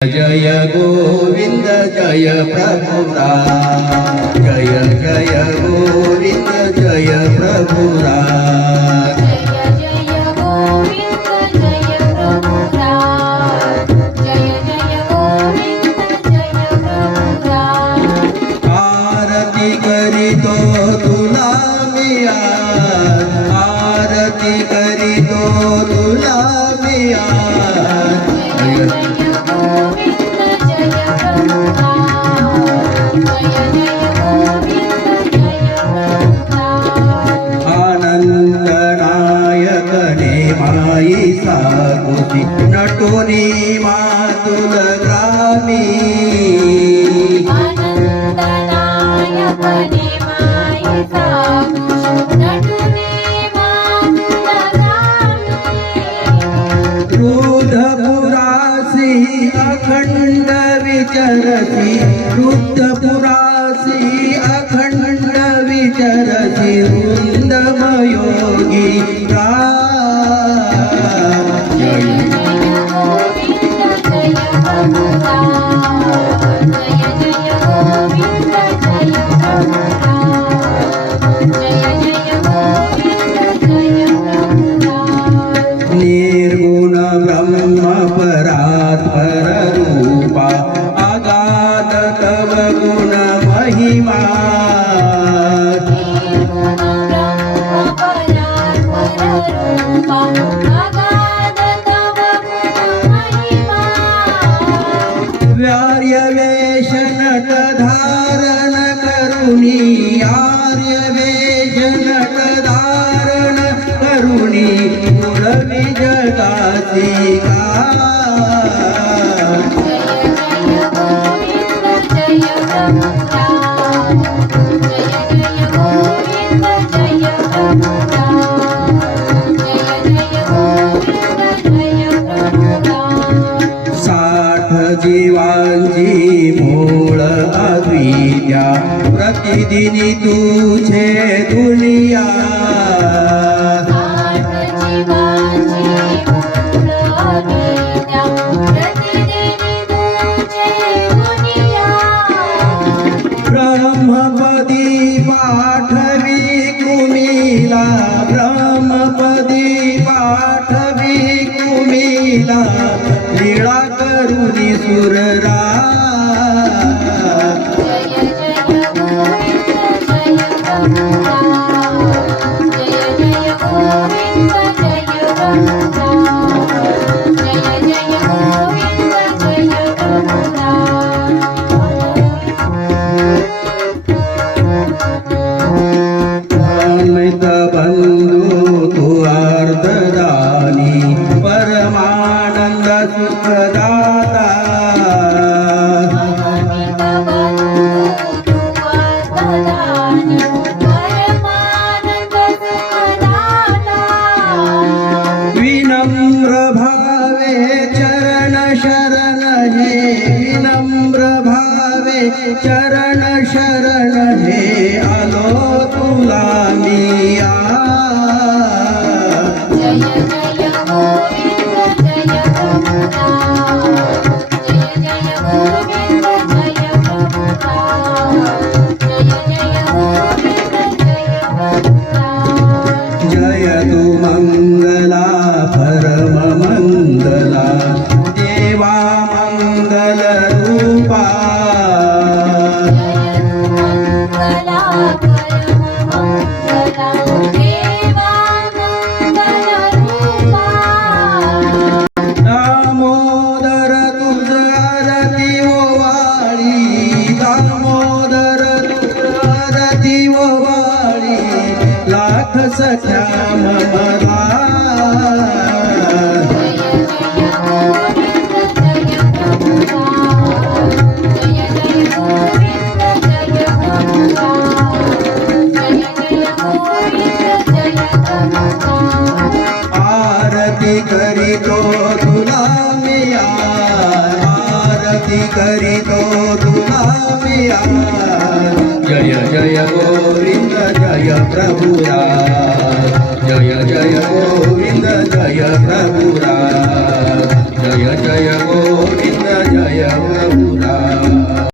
जय गोविंद जय प्रभु राम जय जय गोविंद जय प्रभु राम जय गोविंद जय प्रभु राम जय जय गोविंद जय प्रभु राम आरती करीतो तुला मी आज आरती करीतो तुला मी आज जय जय गोविंद जय प्रभु राम जय जय गोविंद जय प्रभु राम आनंद नायकने माई सागुती नटुनी मातुल ग्रामी आनंद नायकने माई सागुती नटुनी मातुल ग्रामी रुद्रपुरासी अखंड विचरती रुद्रपुरासी अखंड विचरती वृंदमयोगी राम जय जय गोविंद जय प्रभु राम जय जय गोविंद जय प्रभु राम जय जय गोविंद जय प्रभु राम निर्गुण ब्रह्म परात्पर रूपा अगाध तव गुण महिमा व्यार्यवेशन धारण करुणी आर्यवेशन धारण करुणी पुरवी जगाती का साठ जीवांची मूळ अद्वित्या प्रतिदिनी तुझे दुनिया ब्रह्मपदी पाठवी कुमिला ब्रह्मपदी पाठवी कुमिला लीळा करुणी सुररा अमित बंधु तू अर्धदानी परमानंद सुखदाता विनम्र भावे चरण शरण हे विनम्र भावे चरण शरण हे आलो तुला मी जय जय गोविंद जय प्रभु राम जय जय गोविंद जय प्रभु राम जय जय गोविंद जय प्रभु राम जय तू मंगला परम मंगला देवा मंगल रूपा मंगला परम मंगला देवा मंगल रूपा दामोदर तुझ आरती ओवाळी दामोदर तुझ आरती ओवाळी लाख सख्या ममला आरती करीतो तुला मी आज आरती करीतो तुला मी आज जय जय गोविंद जय प्रभु राम जय जय गोविंद जय प्रभु राम जय जय गोविंद जय प्रभु